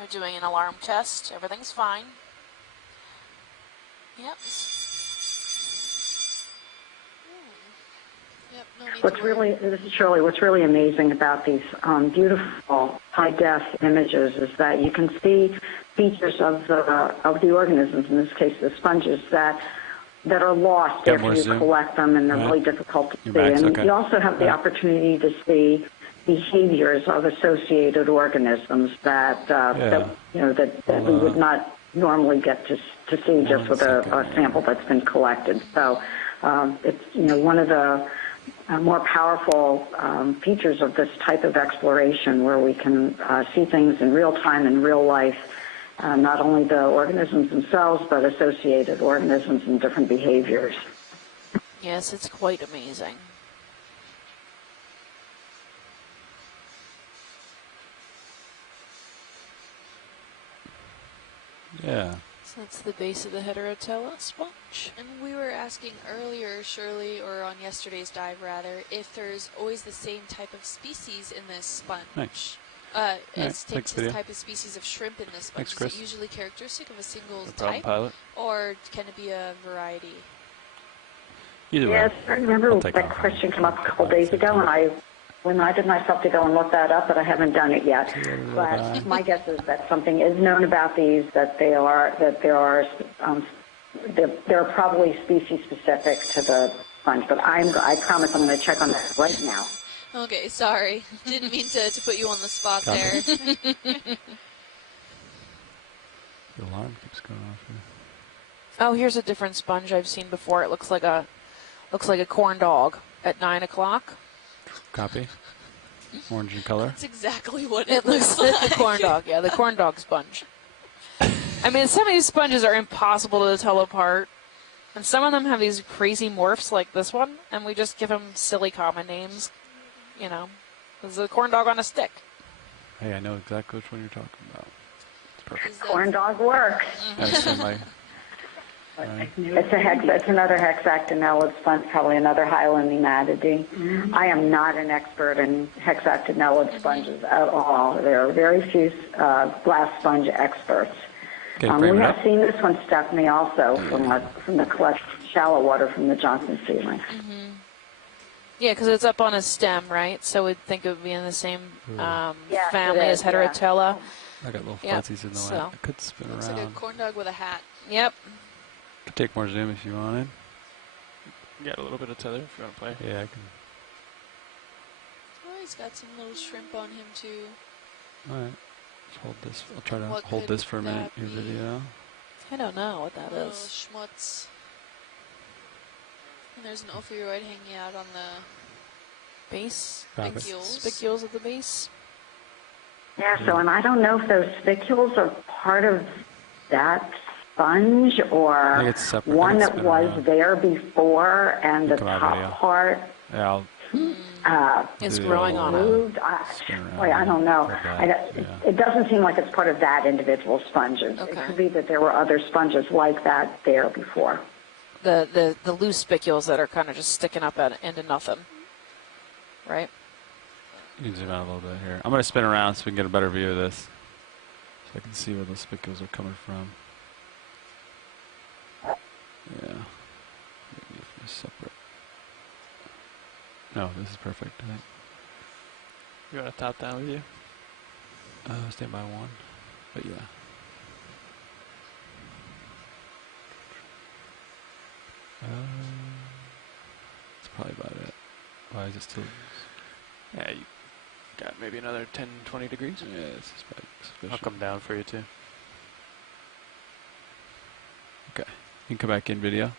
We're doing an alarm test. Everything's fine. Yep. Yep, no need What's to worry. this is Shirley, what's really amazing about these beautiful high-def images is that you can see features of the organisms, in this case the sponges, that are lost after you collect them, and they're really difficult to see. And you also have the opportunity to see behaviors of associated organisms that we would not normally get to see just with a sample that's been collected. So it's one of the more powerful features of this type of exploration, where we can see things in real time, in real life, not only the organisms themselves, but associated organisms and different behaviors. Yes, it's quite amazing. Yeah. So that's the base of the Heterotella sponge. And we were asking earlier, Shirley, or on yesterday's dive rather, if there's always the same type of species in this sponge. Nice. This type of species of shrimp in this sponge. Thanks, Chris. Is it usually characteristic of a single No problem, type, pilot. or can it be a variety? Either way. Yes, I remember that question came up a couple days ago, and I reminded myself to go and look that up, but I haven't done it yet. But my guess is that something is known about these, that there are probably species specific to the sponge. But I promise I'm going to check on that right now. Okay, sorry. Didn't mean to put you on the spot there. The alarm keeps going off here. Oh, here's a different sponge I've seen before. It looks like a corn dog at 9 o'clock. Copy. Orange in color. That's exactly what It looks like the corn dog. Yeah, the corn dog sponge. I mean, some of these sponges are impossible to tell apart, and some of them have these crazy morphs like this one, and we just give them silly common names. You know, this is a corn dog on a stick. Hey, I know exactly which one you're talking about. It's perfect. Corn dog works. It's another hexactinellid sponge, probably another hyalin nematode. I am not an expert in hexactinellid sponges at all. There are very few glass sponge experts. We have seen this one, Stephanie, also from the collection shallow water from the Johnson ceiling. Yeah, because it's up on a stem, right? So we'd think it would be in the same family as Heterotella. I got little fuzzies in the way. I could spin Looks around. like a corn dog with a hat. Yep. Could take more zoom if you wanted. You got a little bit of tether if you want to play. Yeah, I can. Oh, he's got some little shrimp on him too. All right. Let's hold this. I'll try to What hold could this for a minute. that Your be? video. I don't know what that Little is. schmutz. And there's an ophiuroid hanging out on the Base? spicules. Spicules at the base? Yeah, so, and I don't know if those spicules are part of that sponge or it's separate. one that was there before and the top part Yeah, I'll is growing on it. moved. I don't know. It doesn't seem like it's part of that individual sponge. It could be that there were other sponges like that there before. The loose spicules that are kind of just sticking up into nothing. Right? You can zoom out a little bit here. I'm going to spin around so we can get a better view of this. So I can see where those spicules are coming from. Yeah. Maybe if it's separate. No, this is perfect, I think. You want to top down with you? Stand by one. But yeah. That's probably about it. Why is it still? Yeah, you got maybe another 10, 20 degrees? Yeah, this is I'll come down for you too. Okay. You can come back in video.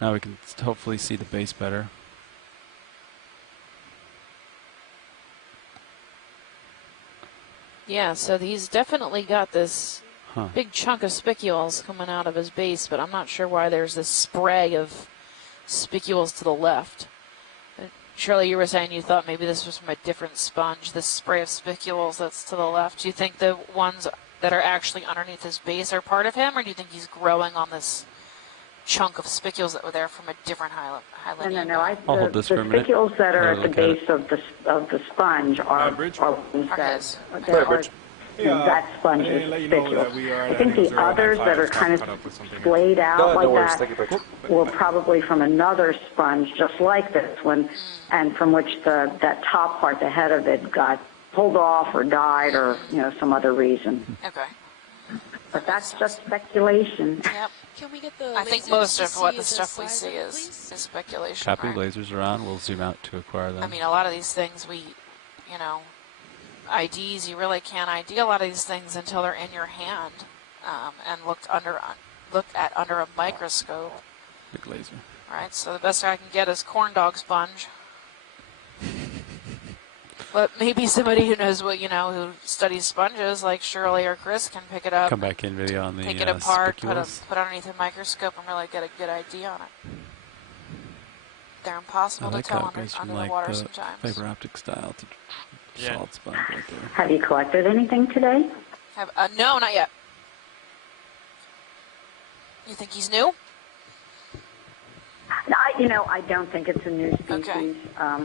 Now we can hopefully see the base better. Yeah, so he's definitely got this big chunk of spicules coming out of his base, but I'm not sure why there's this spray of spicules to the left. Shirley, you were saying you thought maybe this was from a different sponge, this spray of spicules that's to the left. Do you think the ones that are actually underneath his base are part of him, or do you think he's growing on this chunk of spicules that were there from a different highlight? No. I'll hold this for a minute. The spicules that are at the base of the sponge are ones that that sponge is spicules. I think the others that are kind of splayed out like that were probably from another sponge just like this one, and from which that top part, the head of it, got pulled off or died or some other reason. Okay. But that's just speculation. Yep. Can we get the I think most of what the stuff we see is speculation. Copy, right? lasers are on. We'll zoom out to acquire them. I mean, a lot of these things IDs, you really can't ID a lot of these things until they're in your hand and looked at under a microscope. Big laser. Right, so the best I can get is corn dog sponge. But maybe somebody who knows who studies sponges, like Shirley or Chris, can pick it up. Come back in video on the take it apart, put spicules. underneath a microscope, and really get a good ID on it. They're impossible to tell under the water sometimes. Fiber optic style to solid sponge right there. Have you collected anything today? No, not yet. You think he's new? I don't think it's a new species. Okay.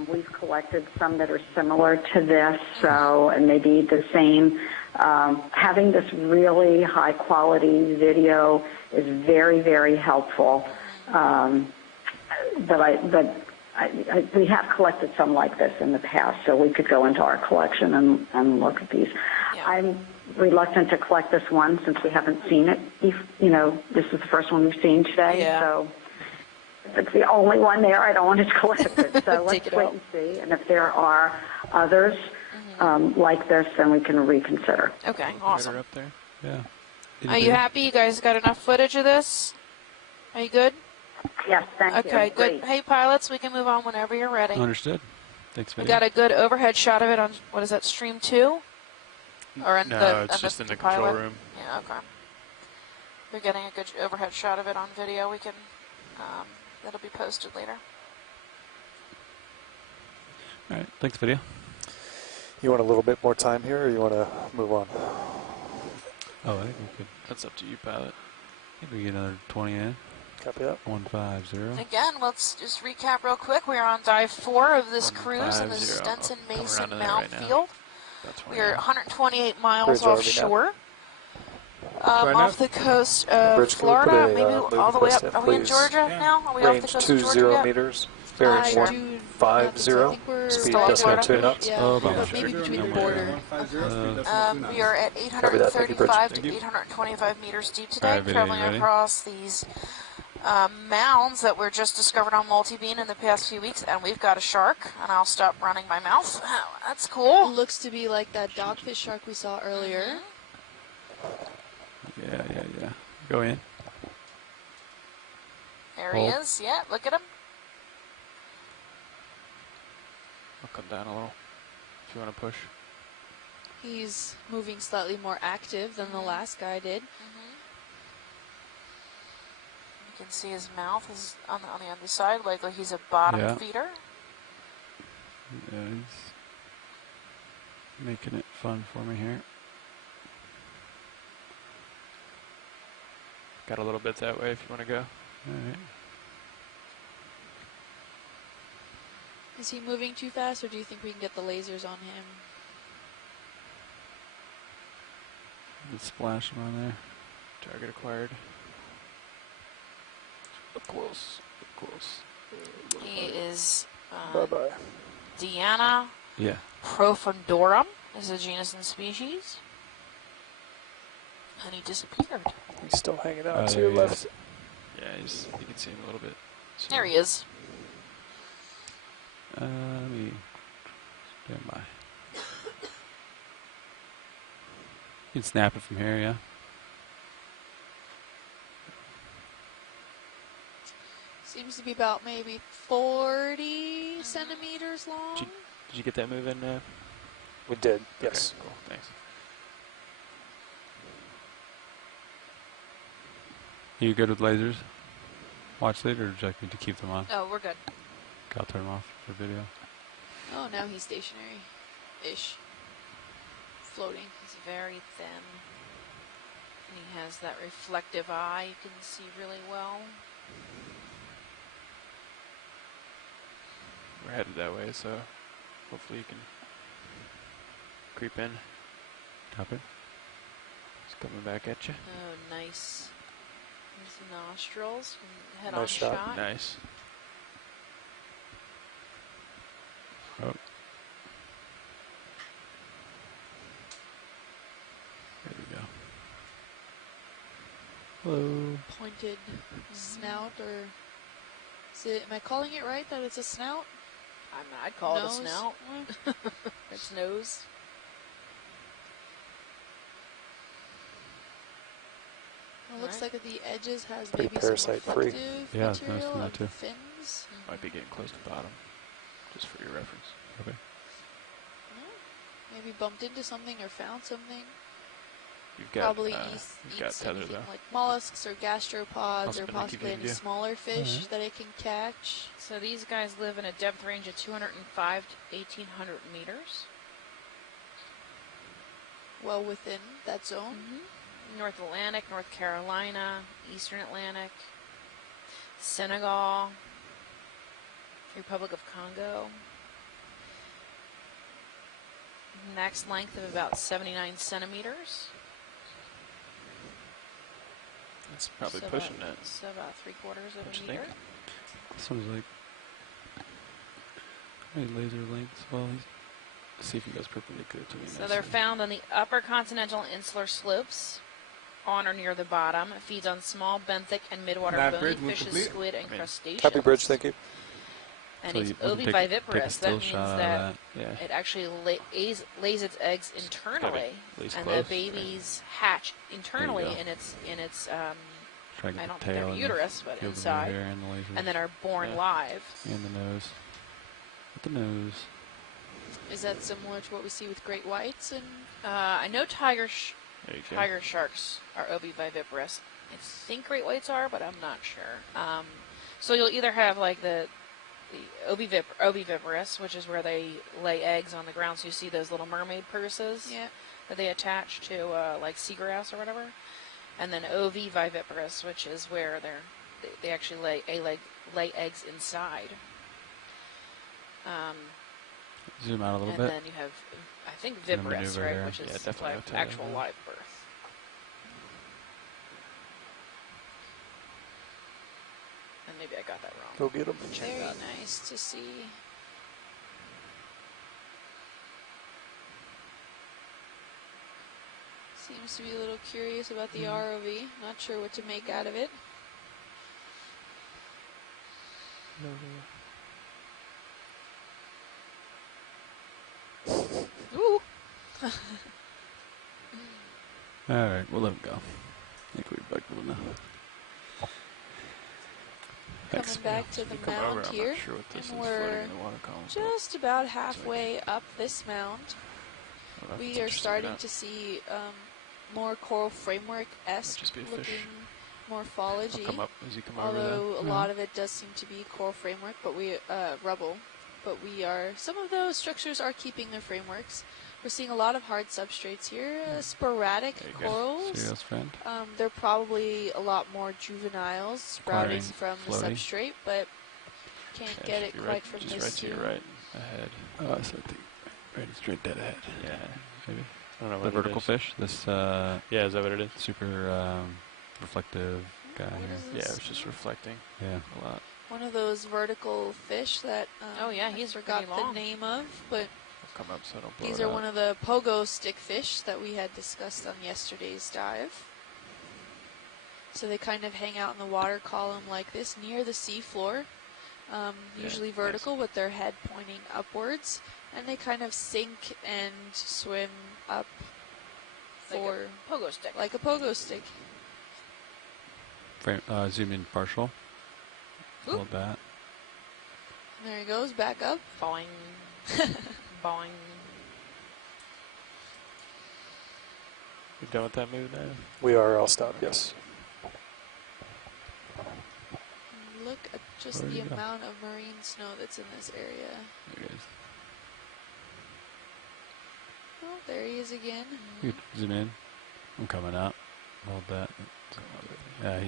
We've collected some that are similar to this, and maybe the same. Having this really high quality video is very, very helpful. We have collected some like this in the past, so we could go into our collection and look at these. Yeah. I'm reluctant to collect this one since we haven't seen it. This is the first one we've seen today, so if it's the only one there, I don't want to collect it. So let's wait and see. And if there are others like this, then we can reconsider. Okay, awesome. Up there. Yeah. Are you happy? You guys got enough footage of this? Are you good? Yes, thank you. Okay, good. Great. Hey, pilots, we can move on whenever you're ready. Understood. Thanks, We video. got a good overhead shot of it on, what is that, stream 2? Or in it's just in the control pilot? room. Yeah, okay. We're getting a good overhead shot of it on video. We can, that'll be posted later. All right, thanks, video. You want a little bit more time here, or you want to move on? Oh, I think we could. That's up to you, pilot. I think we get another 20 in. Copy that. 150. Again, let's just recap real quick. We are on dive 4 of this cruise in the 150. Stetson I'll come Mason around to that Mount right now. Field. That's We are 128 miles Bridge ROV offshore. Right Off the coast of Bridge, can we put Florida, a, maybe moving all the way up. post in, Are we in please? Georgia now? Are we off the Range coast of 20 Georgia yet? meters. Bearing 150. Speed decimal 2 knots. Yeah, but maybe between the border. We are at 835 to 825 meters deep today, Alright, traveling ready? across these mounds that were just discovered on multi-beam in the past few weeks, and we've got a shark, and I'll stop running my mouth. Oh, that's cool. Looks to be like that dogfish shark we saw earlier. Yeah. Go in. There he is. Yeah, look at him. I'll come down a little if you want to push. He's moving slightly more active than the last guy did. You can see his mouth is on the underside, like he's a bottom feeder. Yeah, he's making it fun for me here. Got a little bit that way if you want to go. All right. Is he moving too fast, or do you think we can get the lasers on him? Let's splash him on there. Target acquired. Up close. He is Bye-bye. Diana Yeah. profundorum is a genus and species. And he disappeared. He's still hanging out to there your he left. is. Yeah, you can see him a little bit. So There he is. Let me stand by. You can snap it from here, yeah? Seems to be about maybe 40 centimeters long. Did you get that move in? We did, yes. Okay, cool, thanks. You good with lasers? Watch later, or would you like me to keep them on? Oh, we're good. Okay, I'll turn them off for video. Oh, now he's stationary-ish. Floating. He's very thin. And he has that reflective eye you can see really well. We're headed that way, so hopefully you can creep in. Copy. It's coming back at you. Oh, nice. His nostrils. Head-on Nice shot. shot. Nice. Oh. There we go. Hello. Pointed snout, or is it? Am I calling it right that it's a snout? I'd call it a Nose? snout. Its nose. It looks like at the edges has Pretty maybe some parasite-free. reflective Yeah, I was material noticing that of too. the fins. Might be getting close to bottom, just for your reference. Okay. Maybe bumped into something or found something. You've got, Probably you've got eats tether anything though. like mollusks or gastropods Also or gonna keep possibly it in any view. smaller fish Alright. that it can catch. So these guys live in a depth range of 205 to 1,800 meters. Well within that zone. North Atlantic, North Carolina, Eastern Atlantic, Senegal, Republic of Congo. Max length of about 79 centimeters. It's probably So pushing about, that. So about 3/4 of What a you meter. think? This one's like. How many laser lengths? Well, let's see if he goes perpendicular to me. So they're found on the upper continental and insular slopes, on or near the bottom. It feeds on small benthic and midwater That bony bridge will fishes, complete. squid, and I mean, crustaceans. Happy bridge, thank you. And So it's you wouldn't pick a oviviviparous. still That means shot out of that Yeah. it actually lays its eggs internally, at least and close, the babies hatch internally go. in its Try to get I the don't think tail they're and the uterus, but field of inside, hair and the lasers and then are born Yeah. live. and the nose. With the nose. Is that similar to what we see with great whites? And I know There you go. tiger sharks are oviviviparous. I think great whites are, but I'm not sure. So you'll either have like the oviviparous, which is where they lay eggs on the ground. So you see those little mermaid purses yeah, that they attach to like seagrass or whatever, and then oviviviparous, which is where they actually lay eggs inside. Zoom out a little And bit. then you have, I think, And a viparous, maneuver right, here. which Yeah, is definitely like have to actual have live birth. And maybe I got that wrong. Go get them. very nice to see. Seems to be a little curious about the ROV. Not sure what to make out of it. Ooh. Alright, we'll let him go. I think we're back to now. Thanks. Coming back to the Come over, mound I'm here, not sure what this and is we're floating in the water column. but just about halfway up this mound. I don't know if it's We are interesting or starting not. to see more coral framework-esque Might just be a looking fish. morphology. I'll come up as you come over there. Although a lot of it does seem to be coral framework, but rubble. But some of those structures are keeping their frameworks. We're seeing a lot of hard substrates here, sporadic There you go. corals. Serious friend. They're probably a lot more juveniles sprouting Acquiring from the floating. substrate, but can't Yeah, get should it be quite right, from just this right to your view. right, ahead. So I think right straight dead ahead. Yeah. Maybe. I don't know The what vertical it is. fish. This Yeah, is that what it is? super reflective guy What here. is Yeah, this? it was just reflecting Yeah. a lot. One of those vertical fish that Oh, yeah, I he's forgot pretty long. the name of, but I'll come up so I don't blow these it are out. one of the pogo stick fish that we had discussed on yesterday's dive. So they kind of hang out in the water column like this near the seafloor, usually nice. vertical with their head pointing upwards, and they kind of sink and swim up for Pogo stick. like a pogo stick. Frame, zoom in partial. Oop. Hold that. And there he goes, back up. Boing. Boing. You done with that move now? We are all stopped, yes. And look at just Where'd the he go? amount of marine snow that's in this area. There it is. Oh, there he is again. You could zoom in. I'm coming out. Hold that. Yeah,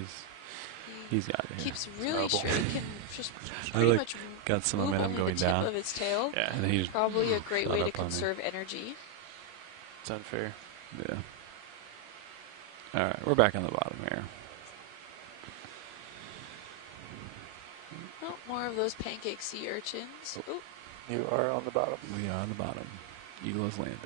he's got it here. Keeps really Terrible. straight. He can just I pretty like much got some move momentum only going the tip down. of its tail. Yeah, And then he just Probably a great shot way to up on me. conserve energy. it's unfair. Yeah. All right, we're back on the bottom here. Oh, more of those pancake sea urchins. Ooh. You are on the bottom. We are on the bottom. Eagle is landing.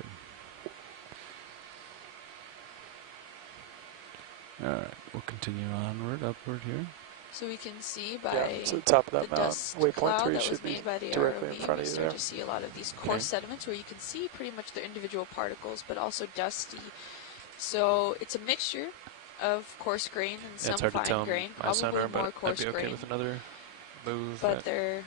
All right, we'll continue onward, upward here. So we can see by To the top of the that mountain, dust waypoint cloud 3 that should was be made by the directly in ROV, front we of you start there. to see a lot of these coarse sediments where you can see pretty much their individual particles, but also dusty. So it's a mixture of coarse grain and Yeah, some it's hard to fine tell grain, my sonar, probably more but I'd coarse be okay grain. with another move. But there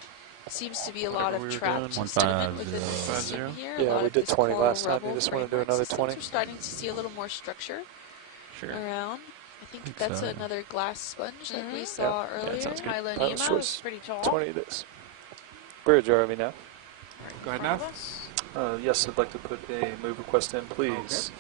seems to be a lot whatever of we were trapped doing. sediment within the 150. system here. Yeah, a lot we of did these 20 coral last time. You rubble just want to do framework another systems. 20? We're starting to see a little more structure Sure. around. I think Think that's so, yeah. another glass sponge like we Yeah. saw Yeah, earlier. sounds good. Highland Pilot's Ema. choice. Pretty tall. 20 it is. Bridge ROV now. Go ahead, Nav. Yes, I'd like to put a move request in, please.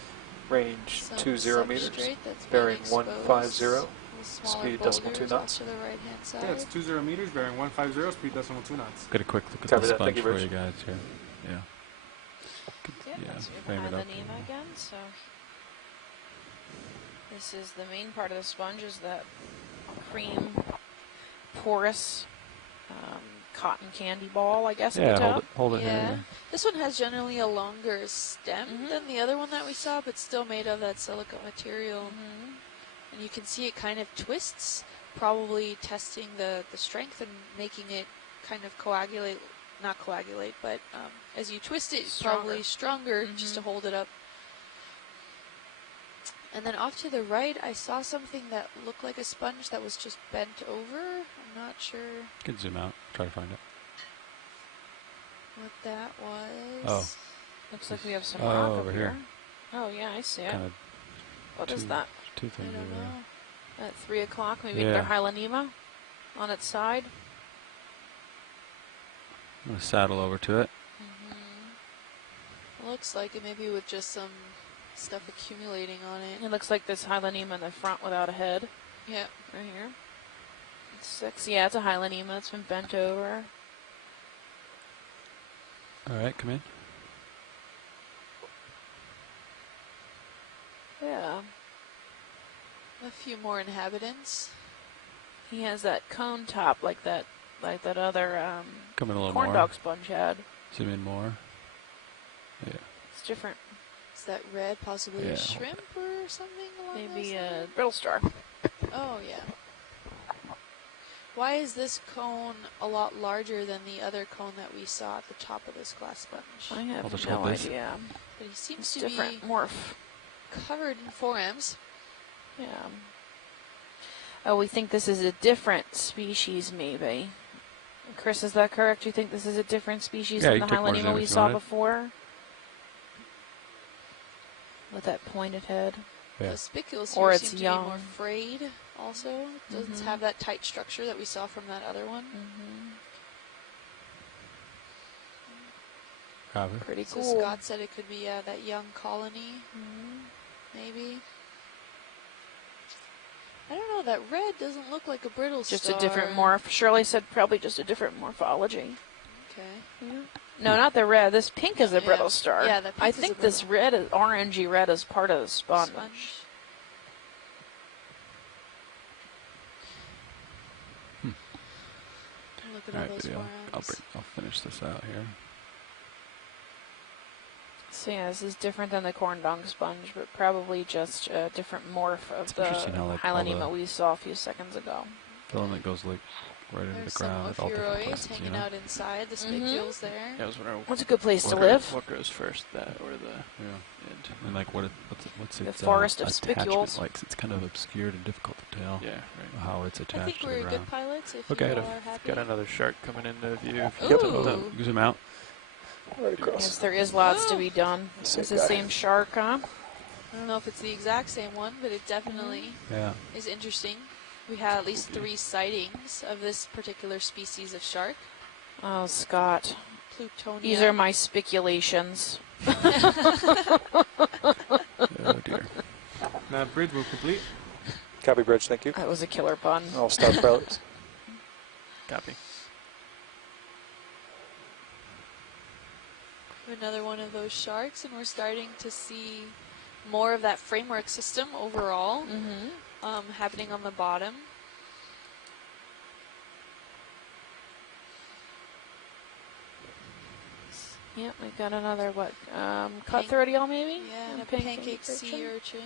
Range Some 20 meters. substrate that's Bearing being exposed. 150. Little smaller Speed decimal 2 boulders knots. off to the right-hand side. Yeah, it's 20 meters, bearing 150, speed decimal 2 knots. Get a quick look at Copy the that. sponge Thank you, for Rich. you guys here. Yeah. Yeah, Yeah, that's frame it behind the up. Nema again. So this is the main part of the sponge, is that cream, porous cotton candy ball, I guess. At Yeah, the top. hold it Yeah. here. This one has generally a longer stem Mhm. than the other one that we saw, but still made of that silica material. Mm-hmm. And you can see it kind of twists, probably testing the strength and making it kind of coagulate, not coagulate, but as you twist it, Stronger. probably stronger just to hold it up. And then off to the right, I saw something that looked like a sponge that was just bent over. I'm not sure Can zoom out, try to find it. what that was. Oh. Looks like we have some Oh, rock over up here. Oh yeah, I see it. Kind of What is that? two I things don't over there. know. At 3 o'clock, maybe Yeah. another Highland Ema on its side. I'm going to saddle over to it. Looks like it, maybe with just some stuff accumulating on it. It looks like this Highland Ema in the front without a head. Yeah. Right here. It's 6. Yeah, it's a Highland Ema. It's been bent over. All right, come in. Yeah. A few more inhabitants. He has that cone top like that other Come in a little corn more. dog sponge had. Zoom in more. Yeah. It's different. Is that red possibly Yeah, a hold shrimp or something along those Maybe a lines? brittle star. Oh, yeah. Why is this cone a lot larger than the other cone that we saw at the top of this glass sponge? I have I'll just no hold this. idea. But he seems It's to different. be Morph. covered in forams. Yeah. Oh, we think this is a different species, maybe. Chris, is that correct? You think this is a different species Yeah, than you the can take more Highland Ema zoom we if you saw wanted. before? With that pointed head. Yeah. The spicules Or here it's seem to young. be more frayed also. It doesn't have that tight structure that we saw from that other one. Copy. Pretty So cool. Scott said it could be that young colony, maybe. I don't know, that red doesn't look like a brittle Just star. a different morph. Shirley said probably just a different morphology. Okay. No, not the red. This pink is a Yeah. brittle star. Yeah, the pink I is a think this red, orangey red, is part of the sponge. Look at All all right, those video. forams. I'll finish this out here. So yeah, this is different than the corn dog sponge, but probably just a different morph of It's the interesting how, like, Highland all the- Ema we saw a few seconds ago. Filament goes like right into There's the some ground at all different ophiuroids places, hanging you know? out inside the spicules there. Yeah, I was wondering What's a good place to what live? What grows first, that or the Yeah. end? And like what's The its forest of attachment spicules. like? 'Cause it's kind of obscured and difficult to tell Yeah, right. how it's I attached think to we're the good ground. pilots if Okay. you Got, are happy. got another shark coming into view. If you Ooh. tilt up. You zoom out. Right across. Yes, there is lots to be done. Same It's the guy. same shark, huh? I don't know if it's the exact same one, but it definitely Yeah. is interesting. We had at least 3 sightings of this particular species of shark, Oh, Scott. Plutonia. These are my speculations. Oh dear. Nav bridge will complete. Copy, Bridge. Thank you. That was a killer pun. All stop pilots. Copy. Another one of those sharks, and we're starting to see more of that framework system overall happening on the bottom. Yep, we've got another, what, cutthroat eel maybe? Yeah, and a pancake sea urchin.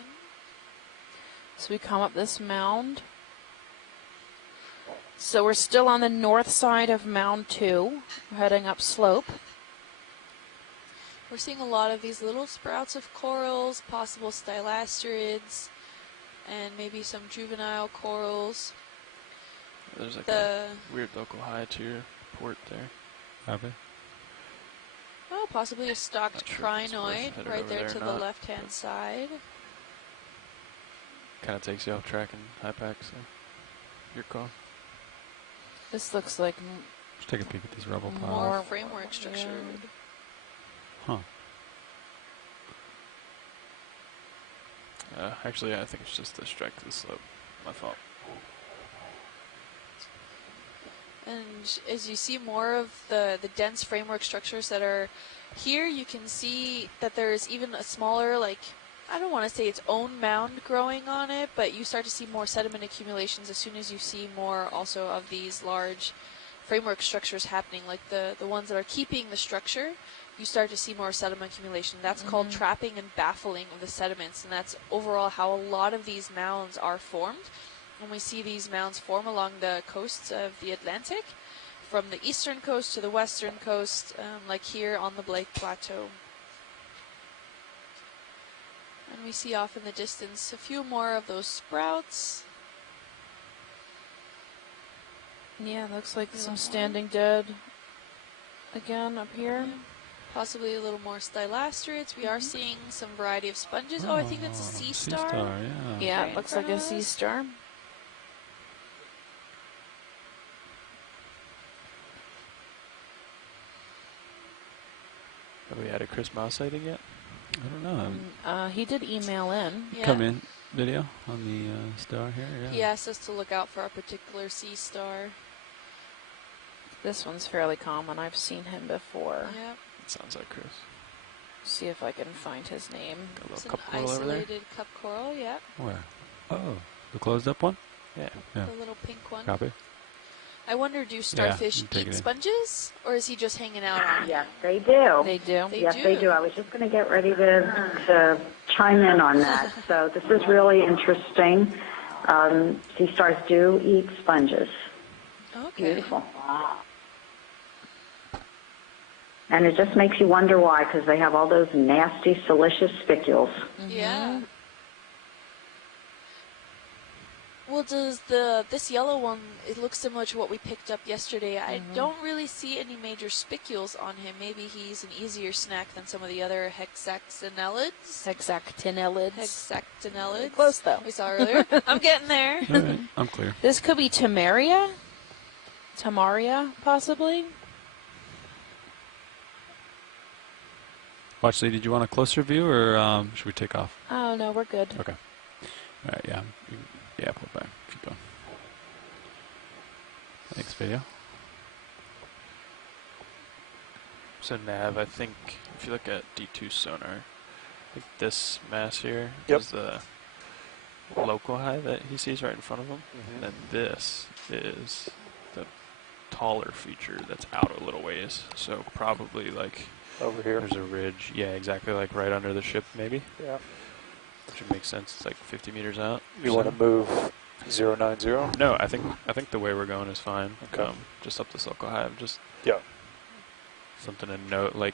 So we come up this mound. So we're still on the north side of mound 2, heading up slope. We're seeing a lot of these little sprouts of corals, possible stylasterids, and maybe some juvenile corals. There's like a weird local high to your port there. Copy. Oh, possibly a stalked crinoid right there to the left-hand side. Kind of takes you off track in high pack, so your call. This looks like Let's take a peek at these rubble piles. More framework structure. Huh. Actually, I think it's just the strike to the slope. My fault. And as you see more of the dense framework structures that are here, you can see that there's even a smaller, like, I don't want to say its own mound growing on it, but you start to see more sediment accumulations as soon as you see more also of these large framework structures happening, like the ones that are keeping the structure. You start to see more sediment accumulation. That's called trapping and baffling of the sediments, and that's overall how a lot of these mounds are formed. When we see these mounds form along the coasts of the Atlantic, from the eastern coast to the western coast, like here on the Blake Plateau. And we see off in the distance a few more of those sprouts. yeah, looks like some standing dead again up here. Yeah. Possibly a little more stylasterids. We are seeing some variety of sponges. Oh, I think that's a sea star. Yeah. Yeah, it looks like a sea star. Have we had a Chris Mouse sighting yet? I don't know. He did email in. Yeah. Come in video on the star here. Yeah. He asked us to look out for a particular sea star. This one's fairly common. I've seen him before. Yep. It sounds like Chris. See if I can find his name. Got a It's little an cup coral over there. isolated cup coral, yep. Where? Oh, the closed up one? Yeah. Yeah. The little pink one. Copy. I wonder, do starfish you take it eat in. sponges, or is he just hanging out on it? Yes, they do. They do. They Yes, do. they do. I was just going to get ready to chime in on that. So this is really interesting. Sea stars do eat sponges. Okay. Beautiful. And it just makes you wonder why, because they have all those nasty, silicious spicules. Yeah. Well, does this yellow one, it looks similar to what we picked up yesterday. I don't really see any major spicules on him. Maybe he's an easier snack than some of the other hexactinellids. Hexactinellids. Close, though. We saw earlier. I'm getting there. All right, I'm clear. This could be Tamaria, possibly. Watch, Lee, did you want a closer view, or should we take off? Oh, no, we're good. Okay. All right, yeah. Yeah, pull it back. Keep going. Thanks, video. So Nav, I think if you look at D2 sonar, I think this mass here Yep. is the local high that he sees right in front of him. And then this is the taller feature that's out a little ways. So probably like Over here. there's a ridge. Yeah, exactly, like right under the ship maybe. Yeah. Which would make sense. It's like 50 meters out. You want to move 090? No, I think the way we're going is fine. Okay. Just up this local high. Just Yeah. something to note, like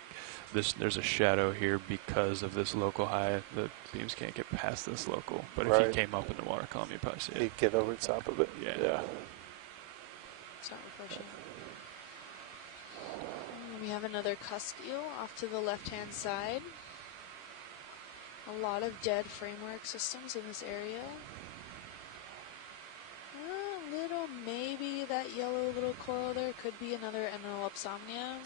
this. There's a shadow here because of this local high. The beams can't get past this local. But if Right. he came up in the water column, you'd probably see it. You get over the top of it. Yeah. Yeah. It's not refreshing. We have another cusk eel off to the left-hand side. A lot of dead framework systems in this area. A little, maybe that yellow little coral there could be another Enelopsomnia.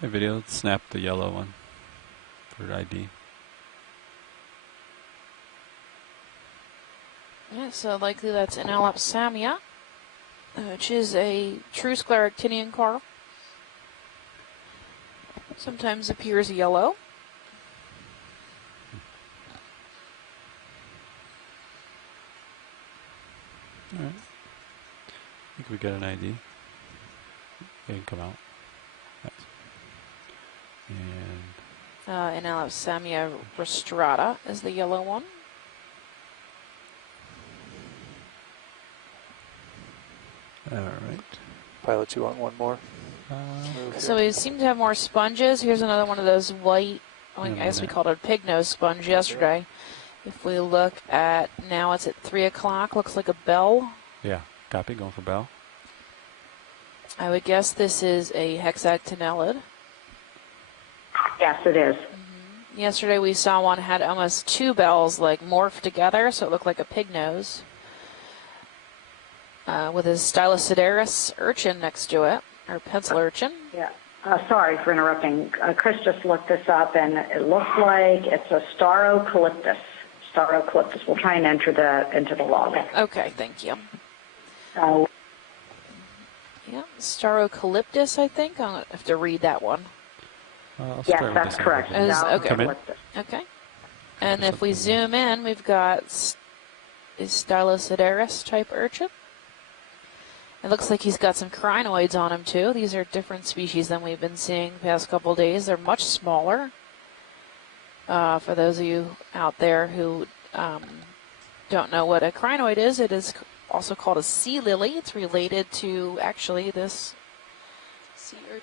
Hey, video, let's snap the yellow one for ID. Yeah, so likely that's an Samia, which is a true scleractinian coral. Sometimes appears yellow. All right. I think we got an ID. It can come out. Nice. And An Samia rostrata is the yellow one. all right. Pilot, you want one more? So we seem to have more sponges. Here's another one of those white, I guess we called it a pig nose sponge yesterday. If we look at, now it's at 3 o'clock, looks like a bell. Yeah, copy, going for bell. I would guess this is a hexactinellid. Yes, it is. Yesterday we saw one had almost 2 bells like morphed together, so it looked like a pig nose. With his Stylosideris urchin next to it, or pencil urchin. Yeah. Sorry for interrupting. Chris just looked this up, and it looks like it's a Starocalyptus. Starocalyptus. We'll try and enter that into the log. Okay, thank you. Uh, Yeah, Starocalyptus, I think. I'll have to read that one. I'll yes, start with that's this correct. one. Okay. Come in. Starocalyptus. Okay. And if we zoom in, we've got is Stylosideris type urchin. It looks like he's got some crinoids on him too. These are different species than we've been seeing the past couple of days. They're much smaller. For those of you out there who don't know what a crinoid is, it is also called a sea lily. It's related to actually this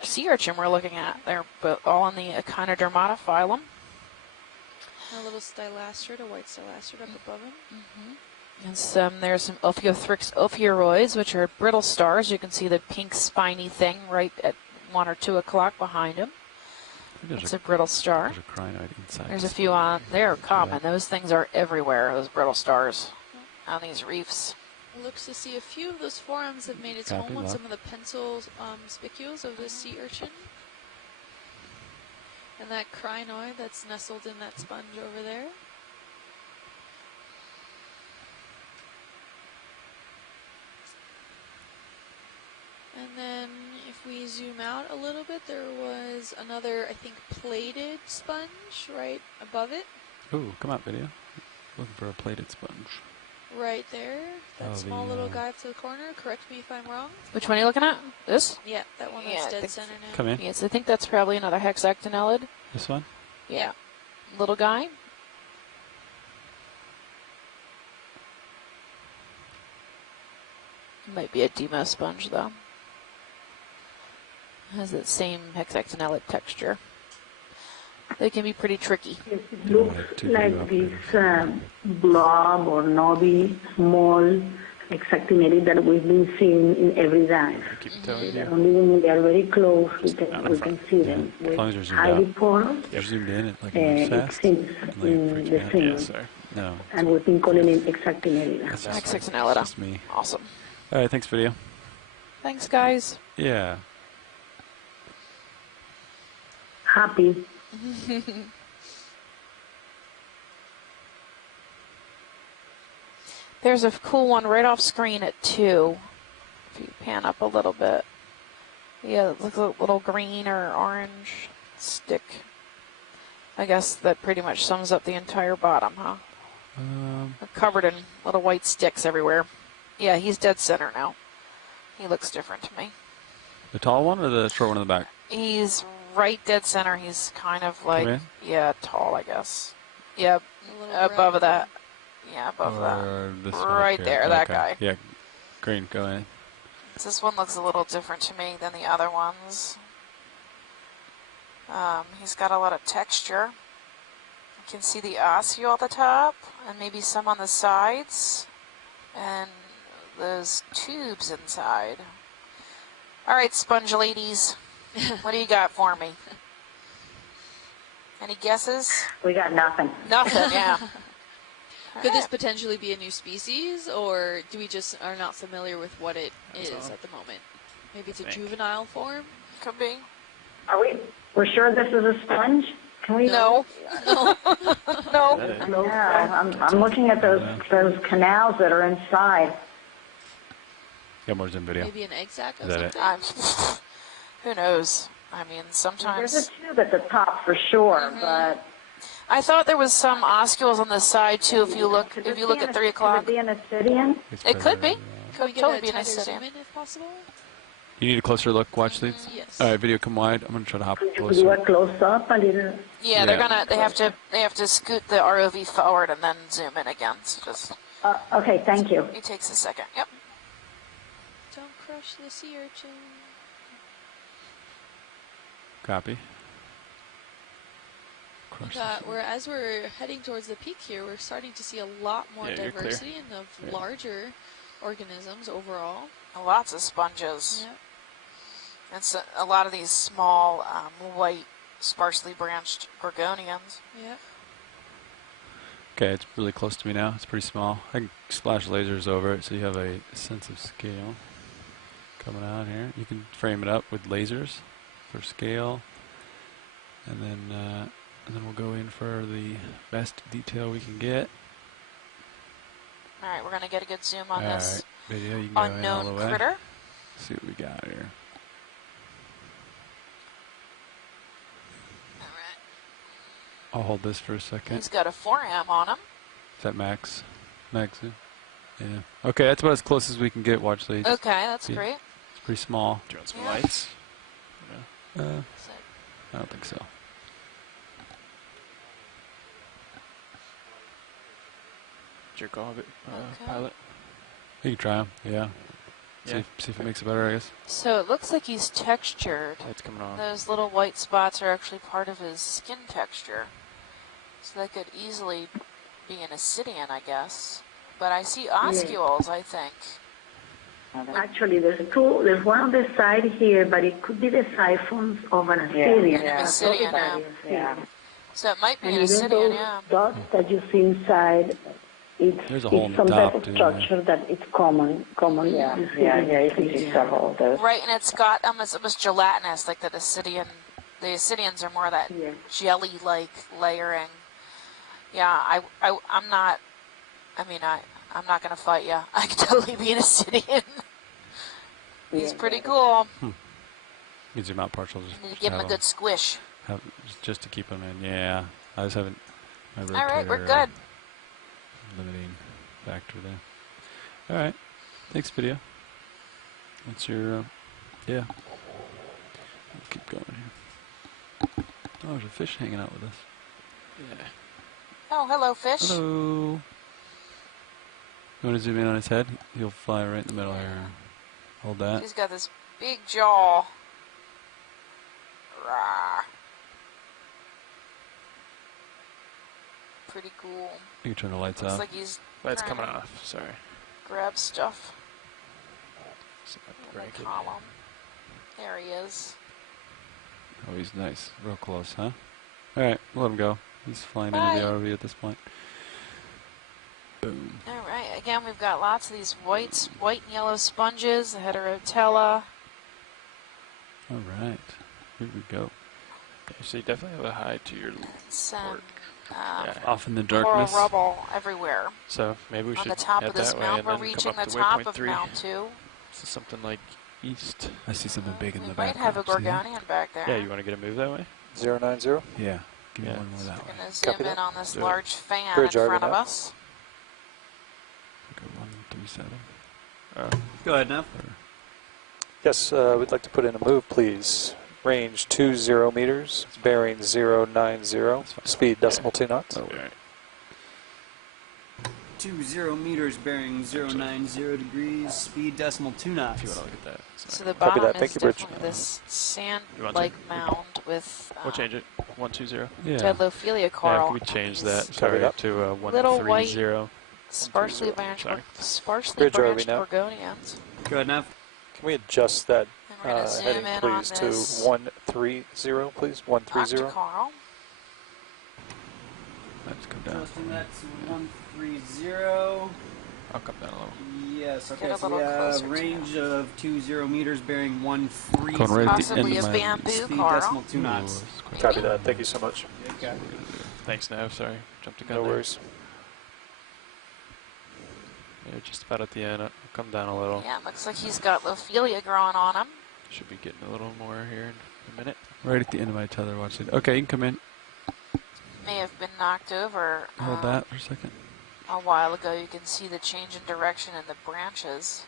sea urchin we're looking at. They're all in the Echinodermata phylum. A little stylastrid, a white stylastrid up above him. And there's some Ophiothrix ophiuroids, which are brittle stars. You can see the pink spiny thing right at 1 or 2 o'clock behind him. It's a brittle star. There's a crinoid inside. There's a few on there, common. Yeah. Those things are everywhere, those brittle stars on these reefs. It looks to see a few of those forams have made its home on some of the pencil spicules of the sea urchin. And that crinoid that's nestled in that sponge over there. And then if we zoom out a little bit, there was another, I think, plated sponge right above it. Ooh, come out, video. Looking for a plated sponge. Right there. That small little guy up to the corner. Correct me if I'm wrong. Which one are you looking at? This? Yeah, that one that's dead center now. Come in. Yes, I think that's probably another hexactinellid. This one? Yeah. Little guy. Might be a demo sponge, though. Has that same hexactinellid texture. They can be pretty tricky. It looks like this blob or knobby, small hexactinellid that we've been seeing in every dive. Only when we are very close, we can see them. As long as you're zoomed highly out. porous. You're zoomed in, it like And moves it fast. seems Like in the freaking out. same. Yes, sir. No. And we've been calling it hexactinellida. That's Hexactinellida. just me. Awesome. All right, thanks, video. Thanks, guys. Yeah. Happy. There's a cool one right off screen at 2. If you pan up a little bit. Yeah, it looks a little green or orange stick. I guess that pretty much sums up the entire bottom, huh? They're covered in little white sticks everywhere. Yeah, he's dead center now. He looks different to me. The tall one or the short one in the back? He's right dead center. He's kind of like, yeah, tall, I guess. Yeah, above that. Yeah, above that. This one right here. there, that guy. Yeah, green, go in. This one looks a little different to me than the other ones. He's got a lot of texture. You can see the osseo at the top, and maybe some on the sides, and those tubes inside. All right, sponge ladies, what do you got for me? Any guesses? We got nothing. Nothing, yeah. Could this potentially be a new species, or do we just are not familiar with what it is at the moment? Maybe it's a juvenile form? Could be. We're sure this is a sponge? Can we? No. No. No. Yeah, I'm looking at those canals that are inside. Got more zoom video. Maybe an egg sac or Is that something? Who knows? I mean, sometimes. There's a tube at the top for sure, but. I thought there was some oscules on the side too. If you look at 3 o'clock. Could it be an Ascidian? It could be. Can we Could get totally a be an tighter zoom Ascidian. in if possible? You need a closer look. Watch these. Yes. All right, video, come wide. I'm gonna try to hop Could you do closer. a close up a little? Yeah, they have to scoot the ROV forward and then zoom in again. So just. Okay, thank you. It takes a second. Yep. Don't crush the sea urchin. Copy. As we're heading towards the peak here, we're starting to see a lot more diversity and of larger organisms overall. Lots of sponges. Yep. It's a lot of these small, white, sparsely branched gorgonians. Yep. Okay, it's really close to me now. It's pretty small. I can splash lasers over it so you have a sense of scale coming out here. You can frame it up with lasers for scale, and then we'll go in for the best detail we can get. All right, we're gonna get a good zoom on this video, you can go unknown in all the way. critter. Let's see what we got here. All right. I'll hold this for a second. He's got a 4am on him. Is that max? Max zoom? Yeah. Okay, that's about as close as we can get. Watch these. Okay, that's great. It's pretty small. Do you want some lights? I don't think so. Jerk off it, pilot. You can try them. Yeah. See if it makes it better, I guess. So it looks like he's textured. It's coming on. Those little white spots are actually part of his skin texture. So that could easily be an Ascidian, I guess. But I see oscules, I think. Actually, there's one on the side here, but it could be the siphons of an Ascidian. Yeah. Ascidian, yeah. So it might be an Ascidian, Ascidian, yeah. Dots that you see inside, it's some type of structure that it's common. Yeah, you can see several of those. Right, and it's got almost gelatinous, like the Ascidians are more of that jelly-like layering. Yeah, I'm not going to fight you. I could totally be an Ascidian. He's pretty cool. You zoom out partial. Just give him a good squish. Just to keep him in. Yeah, I just haven't. All right, we're good. Limiting factor there. All right, thanks, video. What's your? Yeah. I'll keep going here. Oh, there's a fish hanging out with us. Yeah. Oh, hello, fish. Hello. You want to zoom in on his head? He'll fly right in the middle here. Hold that. He's got this big jaw. Rawr. Pretty cool. You can turn the lights Looks off. like he's Lights coming off. Sorry. grab stuff. Break it. Column. There he is. Oh, he's nice. Real close, huh? All right, we'll let him go. He's flying into the ROV at this point. Boom. All right. Again, we've got lots of these white and yellow sponges, the heterotella. All right. Here we go. Okay, so you definitely have a high to your Some Off in the coral darkness. rubble everywhere. So maybe we On should the top head of this that way mountain, and we're then reaching come up the to top waypoint of 3. Mount 2. This is something like east. I see something big in We the might background. have a See that? gorgonian back there. Yeah, you want to get a move that way? 090. Yeah. Give me Yeah. one more that way. We're going to zoom Copy in that. on this Do it. large fan Bridge in over front of now. us. Go 137. Go ahead now. Yes, we'd like to put in a move, please. Range 20 meters, bearing 090, speed decimal 2 knots. All right. 20 meters bearing 090 degrees, speed decimal 2 knots. If you want to look at that. So the Copy bottom that. is Thank you, Bridge. definitely this You want sand-like mound with We'll change it. 120. Yeah. Deadlophilia Yeah, coral. can we change that? These Sorry, that. to Little 130. Sparsely 130, branched, sorry. Bridge branched RV now. gorgonians. Go ahead now. Can we adjust that And we're going to zoom heading, in please, on to this 130, please? 130. octocoral. Let's go down. Adjusting that to 130. I'll come down a little. Yes, Get okay, a so little we have closer to range of 20 meters bearing 130. Going right at the Possibly end a of my... bamboo Speed coral. decimal 2 knots. Ooh, Copy that. Thank you so much. Okay. Thanks, Nav. Sorry, jumped the gun. No there. worries. Yeah, just about at the end. I'll come down a little. Yeah, looks like he's got Lophelia growing on him. Should be getting a little more here in a minute. Right at the end of my tether, watch it. Okay, you can come in. May have been knocked over Hold that for a second. a while ago. You can see the change in direction in the branches.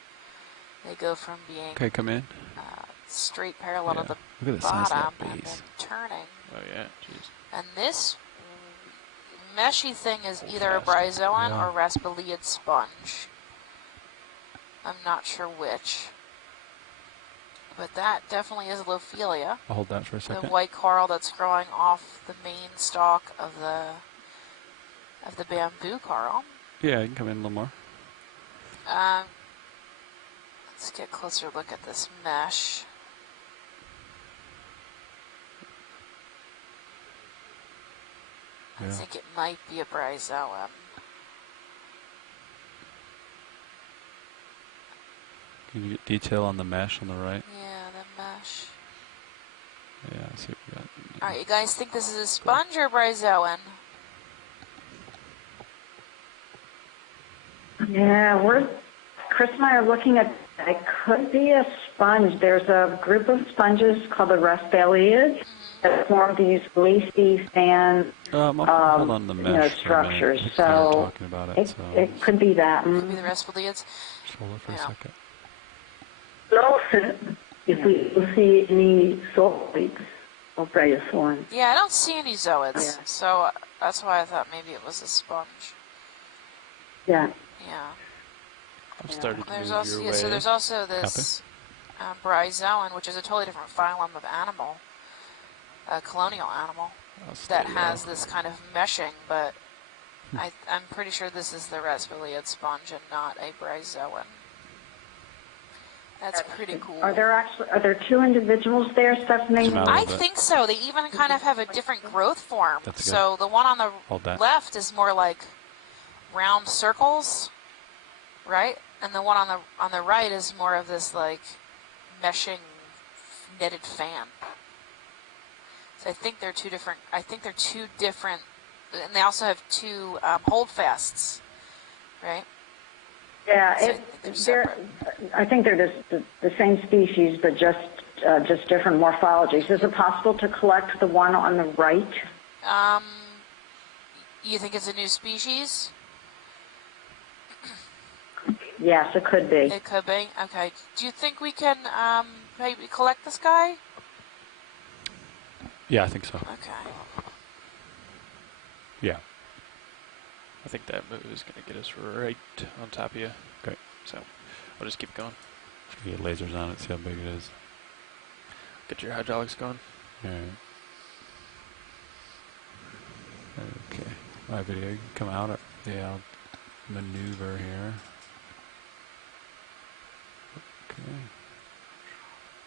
They go from being Okay, come in. straight parallel to the Look at the size bottom of that and then base. turning. Oh yeah, jeez. And this meshy thing is either a Fantastic. bryozoan Yeah. or raspiliid sponge. I'm not sure which. But that definitely is Lophelia. I'll hold that for a The second. white coral that's growing off the main stalk of the bamboo coral. Yeah, you can come in a little more. Let's get a closer look at this mesh. I Yeah. think it might be a bryozoan. Can you get detail on the mesh on the right? Yeah, the mesh. Yeah, I see what we got. Alright, you guys think this is a sponge or a bryozoan? Yeah, Chris and I are looking at, it could be a sponge. There's a group of sponges called the raspiliids that form these lacy fan Hold on the mesh for a minute. structures. We're So talking about it, so it could be that. Could be the raspiliids. just hold it for a Yeah. second. Closer, if we see any solids of bryozoans. Yeah, I don't see any zoids, Yeah. so that's why I thought maybe it was a sponge. Yeah. Yeah. I've started to There's move also your way. so there's also this bryozoan, which is a totally different phylum of animal, a colonial animal I'll stay that low. has this kind of meshing, but I'm pretty sure this is the raspiliid sponge and not a bryozoan. That's pretty cool. Are there two individuals there, Stephanie? Zoom out a I little bit. think so. They even kind of have a different growth form. That's good. So the one on the Hold that. left is more like round circles, right? And the one on the right is more of this like meshing knitted fan. So I think they're two different. And they also have two holdfasts, right? Yeah, So they're separate. I think they're the same species, but just different morphologies. Is it possible to collect the one on the right? You think it's a new species? Yes, it could be. It could be. Okay. Do you think we can maybe collect this guy? Yeah, I think so. Okay. Yeah. I think that move is going to get us right on top of you. Okay. So I'll just keep going. Get lasers on it, see how big it is. Get your hydraulics going. Alright. Okay. My video, you can come out. Yeah, I'll maneuver here. Okay.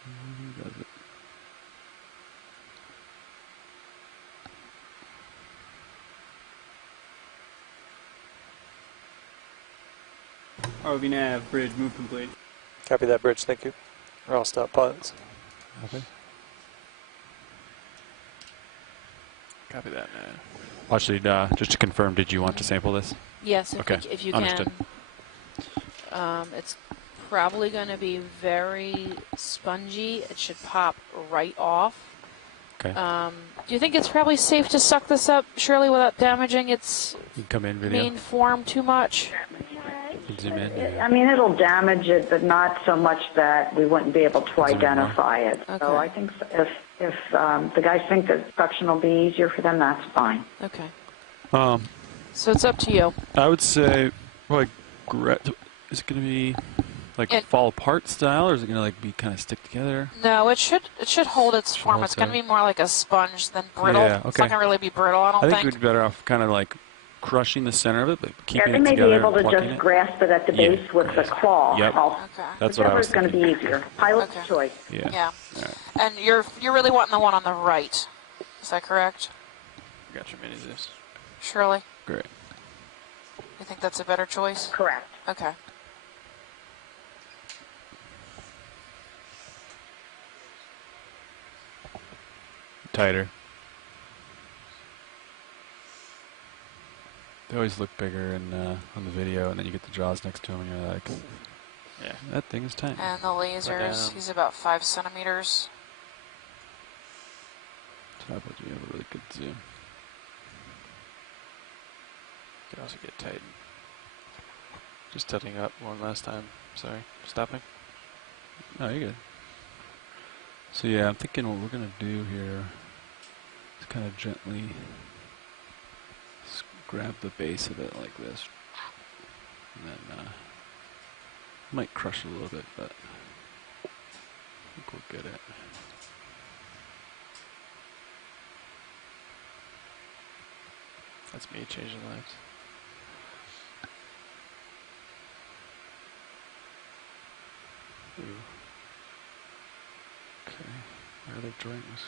Who does it? ROV nav, bridge, move complete. Copy that, bridge. Thank you. Or I'll stop pilots. Okay. Copy that, man. Actually, just to confirm, did you want to sample this? Yes, Okay, if you understood. can. It's probably going to be very spongy. It should pop right off. Okay. Do you think it's probably safe to suck this up, Shirley, without damaging its You can come in, video. main form too much? You can zoom in. Yeah. I mean, it'll damage it, but not so much that we wouldn't be able to Zoom in identify it. Okay. So I think if the guys think that suction will be easier for them, that's fine. Okay. Um, So it's up to you. I would say, like, is it going to be like fall apart style, or is it going to like be kind of stick together? No, it should hold its form. hold It's going to together. be more like a sponge than brittle. Yeah, It's not okay. going to really be brittle, I don't I think think. we'd be better off kind of like crushing the center of it, but Yeah, keeping they it may be together. able to and plucking just it. grasp it at the Yeah, base with the grasp it. claw. Yep. Okay. That's what I was Whichever is going to thinking. be easier. Pilot's Okay. choice. Yeah. Yeah. All right. And you're really wanting the one on the right. Is that correct, Got your minis this. Shirley? Great. You think that's a better choice? Correct. Okay. Tighter. They always look bigger on the video, and then you get the jaws next to them, and you're like, Yeah. that thing is tiny. And the lasers, he's about 5 centimeters. Top of you have a really good zoom. You can also get tight. Just tilting up one last time. Sorry. Stopping. Oh, you're good. So yeah, I'm thinking what we're gonna do here is kind of gently grab the base of it like this, and then might crush it a little bit, but I think we'll get it. That's me changing lights. Ooh. Okay, our other joint was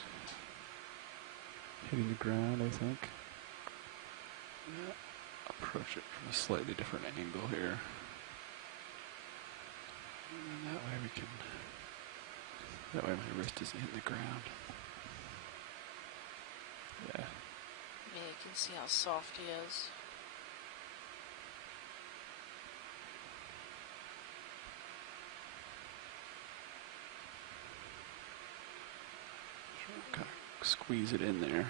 hitting the ground, I think. Yeah. Approach it from a slightly different angle here. And that way we can, that way my wrist isn't hitting the ground. Yeah. Yeah, you can see how soft he is. Kind of squeeze it in there.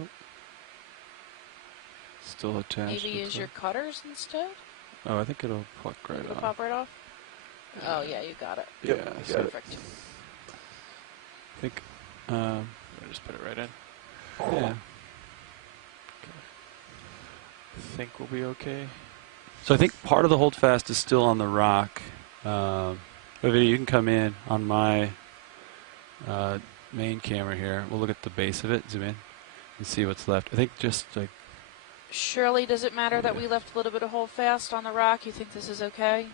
Oh. Still attached. Maybe use your cutters instead? Oh, I think it'll pluck right It'll off. pop right off? Oh, yeah, you got it. Yeah, Yep, you so got it. Perfect. I think, I'll just put it right in. yeah. I think we'll be okay. So I think part of the hold fast is still on the rock. Vivian, you can come in on my main camera here. We'll look at the base of it, zoom in, and see what's left. I think just like... Shirley, does it matter that we left a little bit of hold fast on the rock? You think this is okay?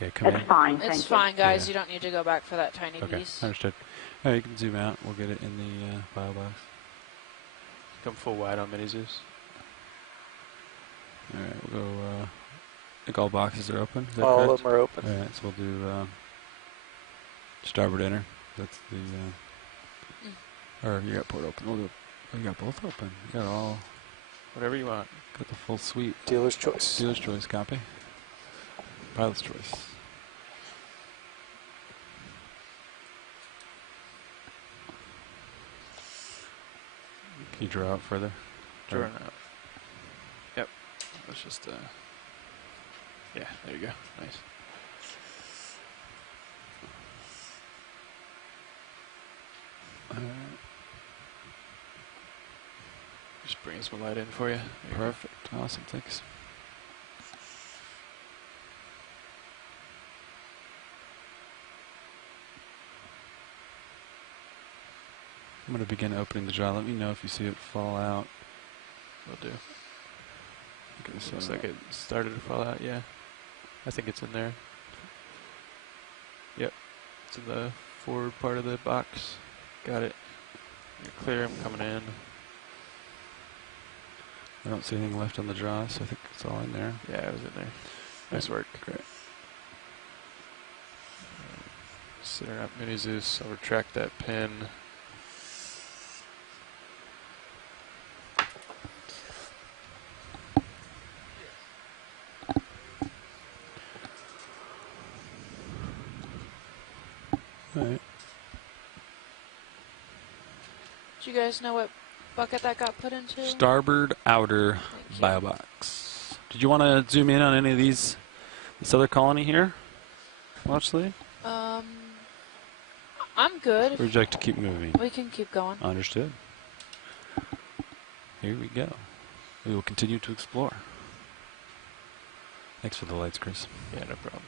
Yeah, come in. It's fine, It's thank fine, guys. Yeah. You don't need to go back for that tiny Okay, piece. understood. All right, you can zoom out. We'll get it in the file box. Come full wide on mini Zeus. All right, we'll go... I think all boxes are open. Is that All correct? of them are open. All right, so we'll do starboard inner. That's the... Or you got port open. We'll do... Oh, you got both open. You got all... Whatever you want. Got the full suite. Dealer's choice. Dealer's choice, copy. Pilot's choice. Can you draw out further? Drawing out. Yep. Let's just, yeah, there you go. Nice. Just bring some light in for you. There you go. Perfect. Awesome. Thanks. I'm going to begin opening the jaw. Let me know if you see it fall out. Will do. Okay, so Looks like it started to fall out, yeah. I think it's in there. Yep. It's in the forward part of the box. Got it. You're clear, I'm coming in. I don't see anything left on the jaw, so I think it's all in there. Yeah, it was in there. Nice work. Great. Center up mini Zeus. I'll retract that pin. All right. Do you guys know what bucket that got put into? Starboard outer Thank you. bio box. Did you want to zoom in on any of these? This other colony here? Watchley? I'm good. Or would you like to keep moving? We can keep going. Understood. Here we go. We will continue to explore. Thanks for the lights, Chris. Yeah, no problem.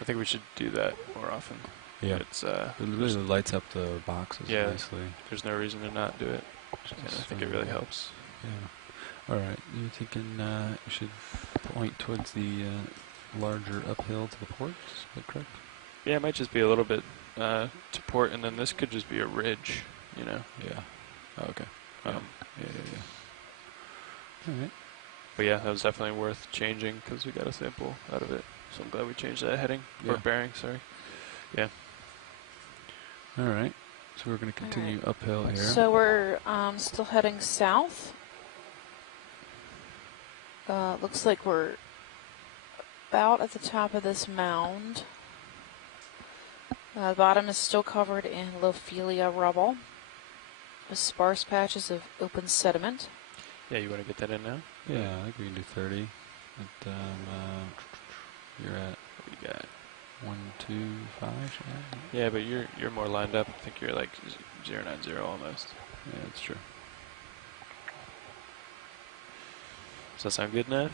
I think we should do that more often. Yeah. It's It really lights up the boxes Yeah. nicely. there's no reason to not do it. And I think it really helps. Yeah. All right. You thinking we should point towards the larger uphill to the port? Is that correct? Yeah, it might just be a little bit to port, and then this could just be a ridge, you know. Yeah. Oh, okay. Um, Yeah. All right. But yeah, that was definitely worth changing because we got a sample out of it. So I'm glad we changed that heading or Yeah. bearing. Sorry. Yeah. All right. So we're going to continue uphill here. So we're still heading south. Looks like we're about at the top of this mound. The bottom is still covered in Lophelia rubble with sparse patches of open sediment. Yeah, you want to get that in now? Yeah, I think we can do 30. But, you're at, what do you got? 1, 2, 5? Yeah, but you're more lined up. I think you're like 090 almost. Yeah, that's true. Does that sound good enough?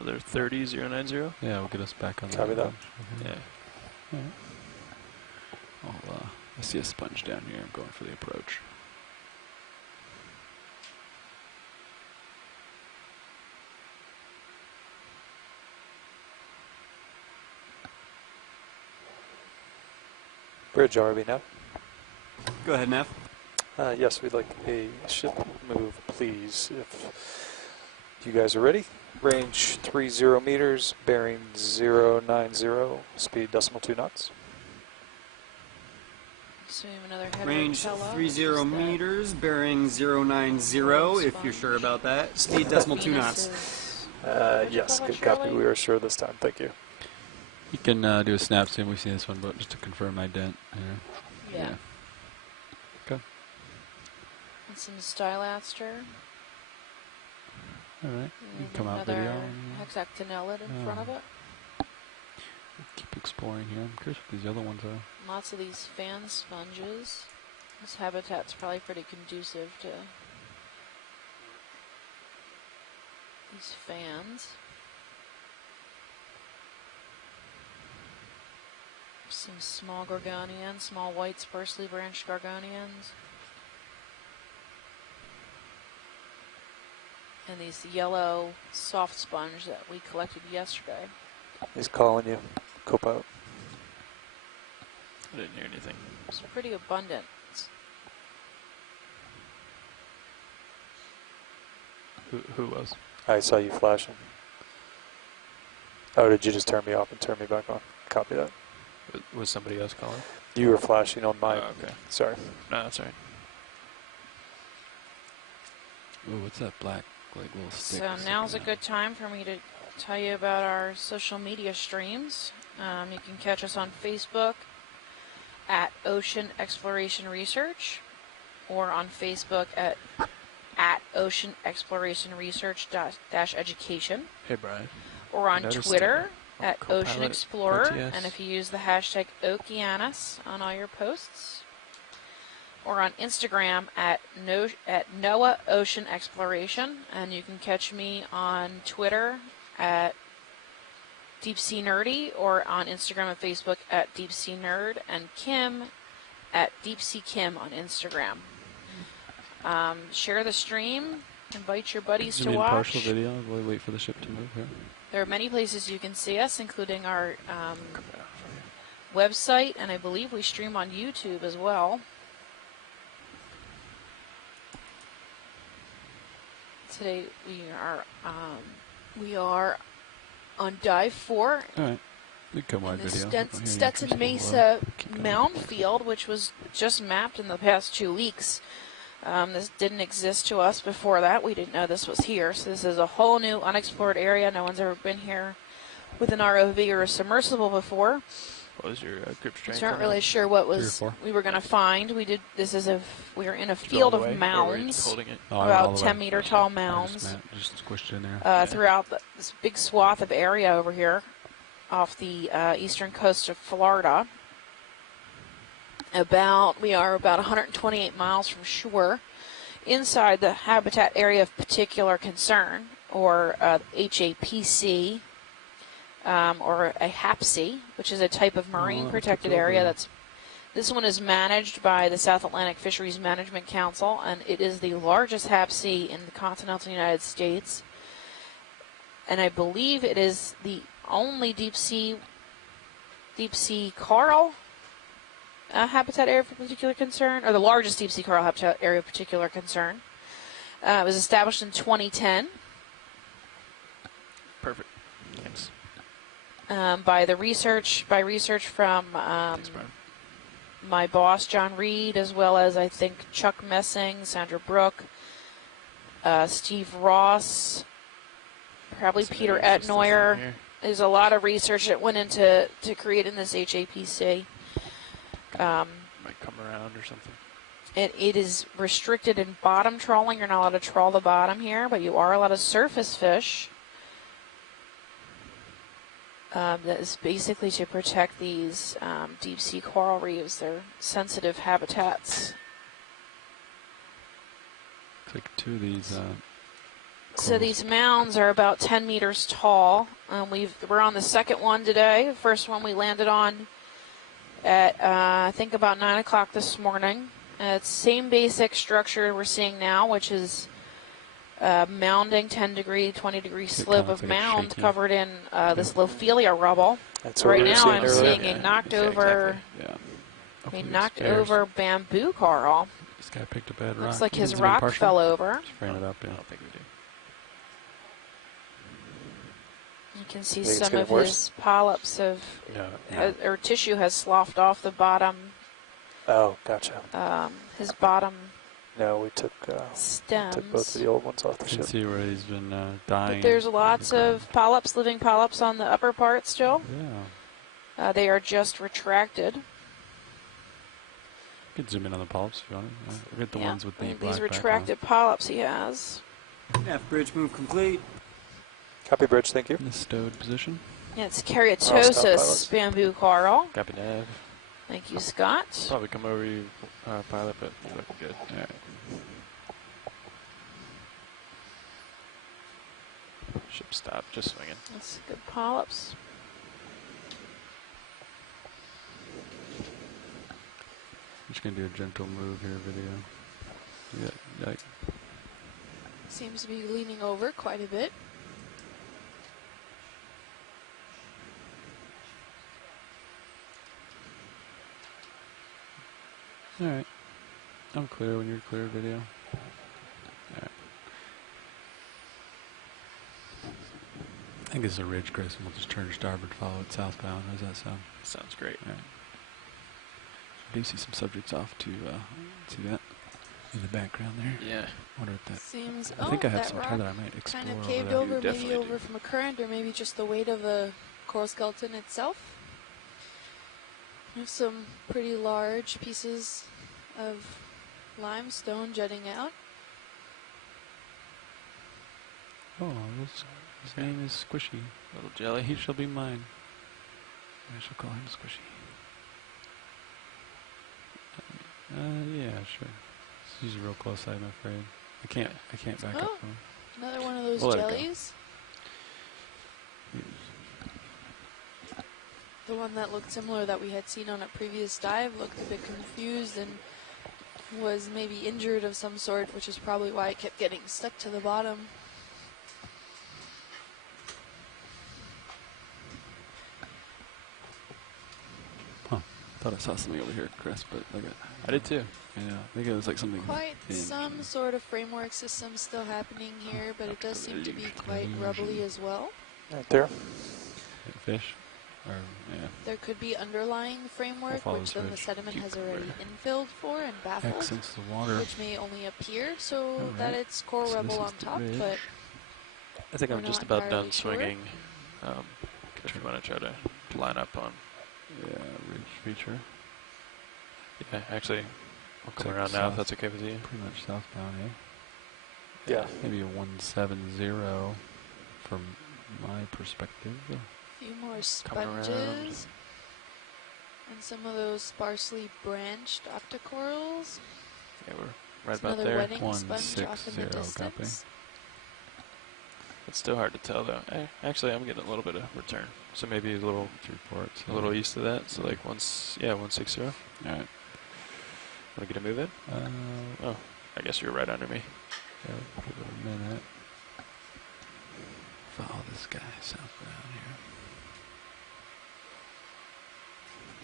Another 30, 090? Yeah, we'll get us back on that. Copy that. Yeah. Yeah. I see a sponge down here. I'm going for the approach. Bridge ROV now. Go ahead, Neff. Yes, we'd like a ship move, please. If you guys are ready. Range 30 meters, bearing 090, speed decimal 2 knots. So we have another header Range Tello, 30 meters, bearing 090 if you're sure about that. Speed decimal 2 knots. Yes, good copy. We are sure this time. Thank you. You can do a snap zoom. We've seen this one, but just to confirm my dent here. Yeah. Okay. And some stylaster. All right. You can come out Another video. hexactinellid in front of it. Keep exploring here. I'm curious what these other ones are. Lots of these fan sponges. This habitat's probably pretty conducive to these fans. Some small gorgonians, small white sparsely branched gorgonians. And these yellow soft sponge that we collected yesterday. He's calling you. Co-pilot. I didn't hear anything. It's pretty abundant. Who was? I saw you flashing. Oh, did you just turn me off and turn me back on? Copy that. Was somebody else calling? You were flashing on mine. Oh, okay. Sorry. No, that's all right. Ooh, what's that black, like, little stick? So now's a good time for me to tell you about our social media streams. You can catch us on Facebook at Ocean Exploration Research, or on Facebook at Ocean Exploration Research Education, Hey, Brian. or on Twitter at Copilot Ocean Explorer, RTS. and if you use the hashtag Okeanos on all your posts, or on Instagram at NOAA Ocean Exploration, and you can catch me on Twitter at Deep Sea Nerdy, or on Instagram and Facebook at Deep Sea Nerd, and Kim at Deep Sea Kim on Instagram. Share the stream, invite your buddies to watch. Partial video while we wait for the ship to move here. There are many places you can see us, including our website, and I believe we stream on YouTube as well. Today we are on dive 4. All right. We can come wide The video. Stetson Mesa mound field, which was just mapped in the past 2 weeks. This didn't exist to us before that. We didn't know this was here. So this is a whole new unexplored area. No one's ever been here with an ROV or a submersible before. What was your grip strength? We weren't really sure what we were going to find. We were in a field of mounds, about 10-meter tall mounds, just squished in there. throughout this big swath of area over here off the eastern coast of Florida. We are about 128 miles from shore, inside the habitat area of particular concern, or HAPC, or a HAPC, which is a type of marine protected area. This one is managed by the South Atlantic Fisheries Management Council, and it is the largest HAPC in the continental United States. And I believe it is the only deep sea coral habitat area of particular concern, or the largest deep sea coral habitat area of particular concern. It was established in 2010. Perfect. Thanks. By research from my boss, John Reed, as well as I think Chuck Messing, Sandra Brook, Steve Ross, probably Peter Etnoyer. There's a lot of research that went into creating this HAPC. Might come around or something. It is restricted in bottom trawling. You're not allowed to trawl the bottom here, but you are allowed to surface fish. That is basically to protect these deep sea coral reefs. They're sensitive habitats. Looks like 2 of these. So these mounds are about 10 meters tall. We're on the second one today. The first one we landed on at I think about 9 o'clock this morning. It's same basic structure we're seeing now, which is mounding 10 degree, 20 degree slip of mound covered in this Lophelia rubble. That's right what now I'm earlier. seeing a knocked over bamboo coral. This guy picked a bad rock. Looks like his rock fell over. Just frame it up, yeah. I don't think we do. You can see some of his polyps or tissue has sloughed off the bottom. Oh, gotcha. His bottom No, we took stems. took both of the old ones off the You ship. can see where he's been dying. But there's lots of polyps, living polyps on the upper part still. Yeah. They are just retracted. You can zoom in on the polyps if you want. Look at the ones with the black these retracted polyps he has. F bridge move complete. Copy bridge, thank you. In the stowed position. Yeah, it's Caryatosis bamboo coral. Copy nav. Thank you, Scott. Probably come over you, pilot, but looking good. All right. Ship stop, just swinging. That's good polyps. I'm just going to do a gentle move here, video. Yeah, like. Seems to be leaning over quite a bit. All right. I'm clear when you're clear, video. All right. I think it's a ridge, Chris, and we'll just turn starboard, follow it southbound. How does that sound? Sounds great. All right. I do see some subjects off to see that in the background there. Yeah. Wonder if that. Seems. I think I have that some rock tether I might explore. kind of caved over over, there. maybe over from a current, or maybe just the weight of the coral skeleton itself. There's some pretty large pieces of limestone jutting out. Oh, his name is Squishy. Little jelly. He shall be mine. I shall call him Squishy. Yeah, sure. He's real close, I'm afraid. I can't back up from him. Another one of those We'll let it go. jellies. The one that looked similar that we had seen on a previous dive looked a bit confused and was maybe injured of some sort, which is probably why it kept getting stuck to the bottom. Huh. Thought I saw something over here, Chris, but like I did too. yeah, I think it was like something. Quite thin. some sort of framework system still happening here, but it does seem to be quite rubbly as well. Right there. Fish? Or, yeah. There could be underlying framework, follow which this then the ridge. sediment has already infilled for and baffled, Accents the water. which may only appear so Alright. that it's coral So rubble this on is the top, ridge. but I think We're I'm just not about entirely done sure. swinging. If you want to try to line up on. Yeah, ridge feature. Yeah, actually, I'll come like around now if south. that's okay with you. Pretty much southbound, eh? Yeah. Maybe a 170 from my perspective. a few more Coming around. sponges and some of those sparsely branched octocorals. Yeah, we're right It's about another there. wetting sponge off in the 160, copy. distance. It's still hard to tell though. Actually, I'm getting a little bit of return, so maybe a little east of that. So like 160. All right. Want to get a move in? Oh, I guess you're right under me. Yeah, give it a minute. Follow this guy southbound here.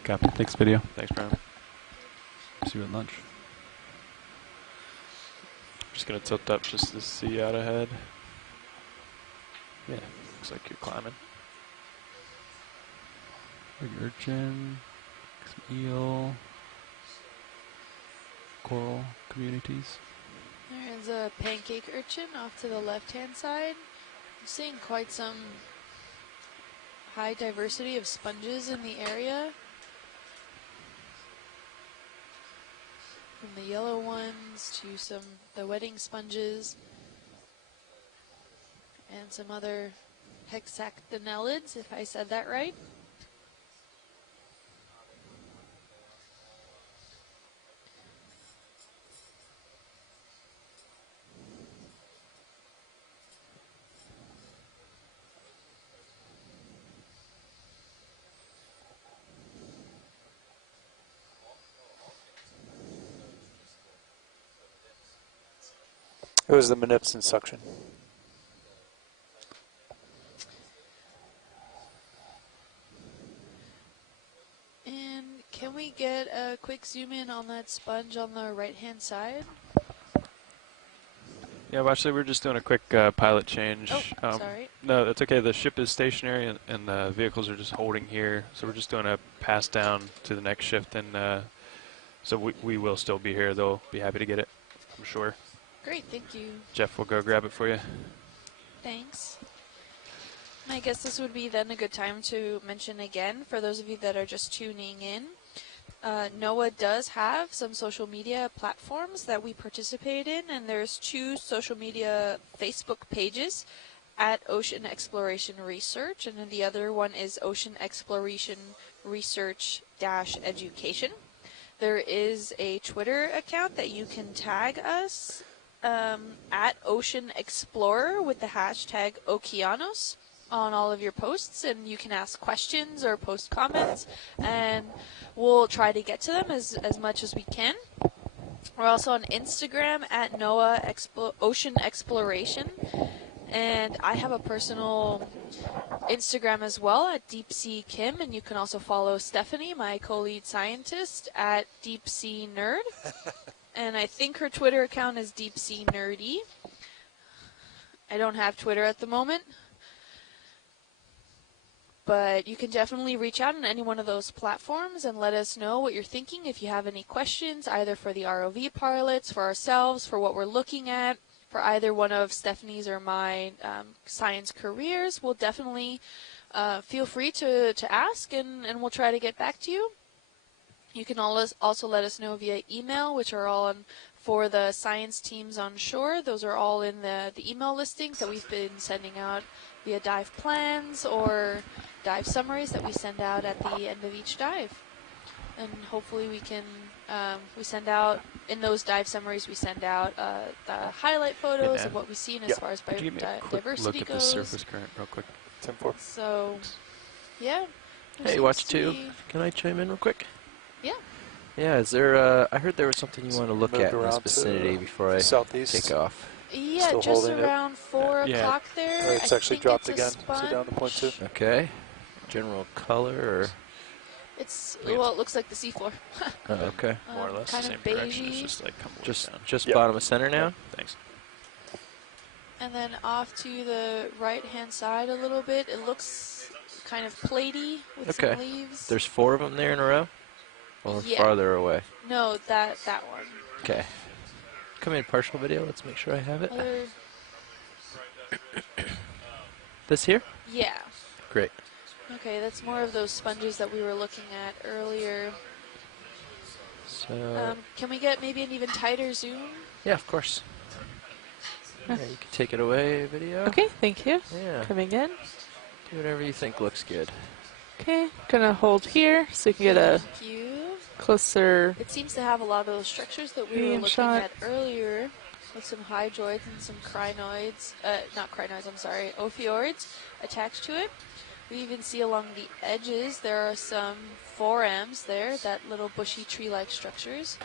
Copy. Thanks, video. Thanks, Brown. See you at lunch. Just gonna tilt up just to see out ahead. Yeah, looks like you're climbing. Big urchin, some eel, coral communities. There's a pancake urchin off to the left-hand side. I'm seeing quite some high diversity of sponges in the area. From the yellow ones to the wedding sponges and some other hexactinellids, if I said that right. It was the Monipson suction. And can we get a quick zoom in on that sponge on the right-hand side? Yeah, well, actually, we're just doing a quick pilot change. Oh, sorry. No, that's okay. The ship is stationary, and the vehicles are just holding here. So we're just doing a pass down to the next shift, and so we will still be here. They'll be happy to get it, I'm sure. Great, thank you. Jeff will go grab it for you. Thanks. I guess this would be then a good time to mention again, for those of you that are just tuning in, NOAA does have some social media platforms that we participate in, and there's 2 social media Facebook pages at Ocean Exploration Research, and then the other one is Ocean Exploration Research-Education. There is a Twitter account that you can tag us at Ocean Explorer with the hashtag Okeanos on all of your posts, and you can ask questions or post comments, and we'll try to get to them as much as we can. We're also on Instagram at NOAA Ocean Exploration, and I have a personal Instagram as well at Deep Sea Kim, and you can also follow Stephanie, my co-lead scientist, at Deep Sea Nerd. And I think her Twitter account is Deep Sea Nerdy. I don't have Twitter at the moment, but you can definitely reach out on any one of those platforms and let us know what you're thinking. If you have any questions, either for the ROV pilots, for ourselves, for what we're looking at, for either one of Stephanie's or my science careers, we'll definitely feel free to ask, and we'll try to get back to you. You can also let us know via email, which are all for the science teams on shore. Those are all in the email listings that we've been sending out via dive plans or dive summaries that we send out at the end of each dive. And hopefully we can, we send out, in those dive summaries, we send out the highlight photos of what we've seen as far as biodiversity look at goes. the surface current real quick. 10-4. So, yeah. Hey, Watch 2. Can I chime in real quick? Yeah. Yeah, is there, I heard there was something you want to look at in this around vicinity before I southeast. take off. Yeah, Still just holding around 4 o'clock there. It's I actually think dropped it's a again, so down to sponge. 0.2. Okay. General color, or? It's, well, it looks like the seafloor. Oh, okay. More or less kind the of same direction. It's beigey. just like come down. Just Yep. bottom of center now? Thanks. And then off to the right-hand side a little bit, it looks kind of platey with some leaves. There's 4 of them there in a row? Or farther away? No, that one. Okay. Come in partial video. Let's make sure I have it. This here? Yeah. Great. Okay, that's more of those sponges that we were looking at earlier. So. Can we get maybe an even tighter zoom? Yeah, of course. Yeah, you can take it away, video. Okay, thank you. Yeah. Coming in. Do whatever you think looks good. Okay, gonna hold here so you can get a closer. It seems to have a lot of those structures that we were looking at earlier, with some hydroids and some crinoids, not crinoids, I'm sorry, ophioids attached to it. We even see along the edges there are some forams there, that little bushy tree-like structures.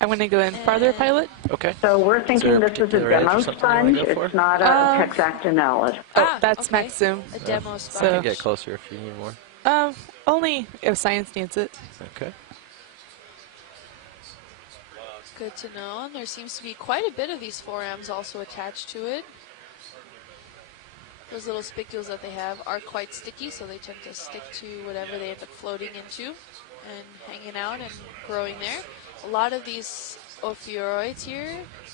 I'm going to go in farther, pilot. Okay. So we're thinking this is a demo sponge. It's not a hexactinellid. Oh, that's max zoom. A demo So sponge. I can get closer if you need more. Only if science needs it. Okay. Good to know. And there seems to be quite a bit of these forams also attached to it. Those little spicules that they have are quite sticky, so they tend to stick to whatever they end up floating into and hanging out and growing there. a lot of these ophiuroids here